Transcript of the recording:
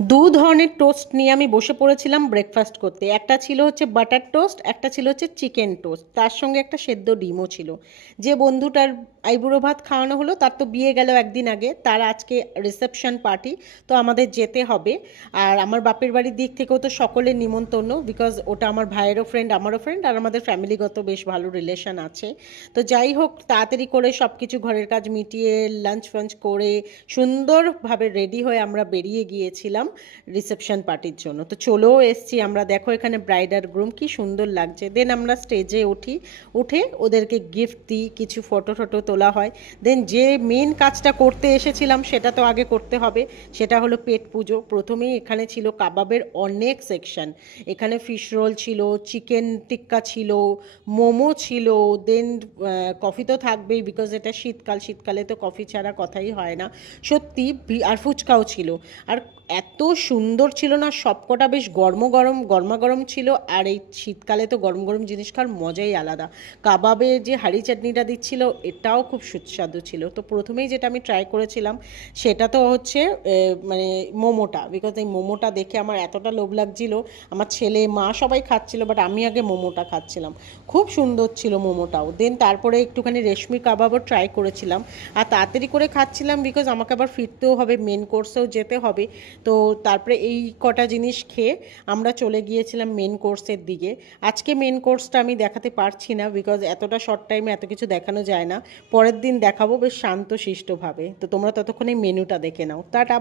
দু ধরনের টোস্ট নিয়ে আমি বসে পড়েছিলাম ব্রেকফাস্ট করতে। একটা ছিল হচ্ছে বাটার টোস্ট, একটা ছিল হচ্ছে চিকেন টোস্ট, তার সঙ্গে একটা সেদ্ধ ডিমও ছিল। যে বন্ধুটার আইবুড়ো ভাত খাওয়ানো হলো তার তো বিয়ে গেল একদিন আগে, তার আজকে রিসেপশন পার্টি, তো আমাদের যেতে হবে। আর আমার বাপের বাড়ির দিক থেকেও তো সকলের নিমন্ত্রণ, বিকজ ওটা আমার ভাইয়েরও ফ্রেন্ড, আমারও ফ্রেন্ড, আর আমাদের ফ্যামিলিগত বেশ ভালো রিলেশন আছে। তো যাই হোক, তাড়াতাড়ি করে সব কিছু ঘরের কাজ মিটিয়ে লাঞ্চ ফাঞ্চ করে সুন্দরভাবে রেডি হয়ে আমরা বেরিয়ে গিয়েছিলাম রিসেপশন পার্টির জন্য। তো চলেও এসছি আমরা, দেখো এখানে ব্রাইড আর গ্রুম কি সুন্দর লাগছে। দেন আমরা স্টেজে উঠি, উঠে ওদেরকে গিফট দিই, কিছু ফটো টটো তোলা হয়। দেন যে মেন কাজটা করতে এসেছিলাম সেটা তো আগে করতে হবে, সেটা হলো পেট পুজো। প্রথমেই এখানে ছিল কাবাবের অনেক সেকশন। এখানে ফিশ রোল ছিল, চিকেন টিক্কা ছিল, মোমো ছিল, দেন কফি তো থাকবেই, বিকজ এটা শীতকাল, শীতকালে তো কফি ছাড়া কথাই হয় না সত্যি। আর ফুচকাও ছিল। আর এত সুন্দর ছিল না, সবকটা বেশ গরম গরম গরমা গরম ছিল। আর এই শীতকালে তো গরম গরম জিনিস খাওয়ার মজাই আলাদা। কাবাবে যে হাঁড়ি চাটনিটা দিচ্ছিল এটাও খুব সুস্বাদু ছিল। তো প্রথমেই যেটা আমি ট্রাই করেছিলাম সেটা তো হচ্ছে মানে মোমোটা, বিকজ এই মোমোটা দেখে আমার এতটা লোভ লাগছিল। আমার ছেলে মা সবাই খাচ্ছিল, বাট আমি আগে মোমোটা খাচ্ছিলাম। খুব সুন্দর ছিল মোমোটাও। দেন তারপরে একটুখানি রেশমি কাবাবও ট্রাই করেছিলাম। আর তাড়াতাড়ি করে খাচ্ছিলাম, বিকজ আমাকে আবার ফিরতেও হবে, মেন কোর্সেও যেতে হবে। তো তারপরে এই কটা জিনিস খেয়ে আমরা চলে গিয়েছিলাম মেন কোর্সের দিকে। আজকে মেন কোর্সটা আমি দেখাতে পারছি না, বিকজ এতটা শর্ট টাইমে এত কিছু দেখানো যায় না। পরের দিন দেখাবো বেশ শান্ত শিষ্টভাবে। তো তোমরা ততক্ষণে মেনুটা দেখে নাও। টাটা।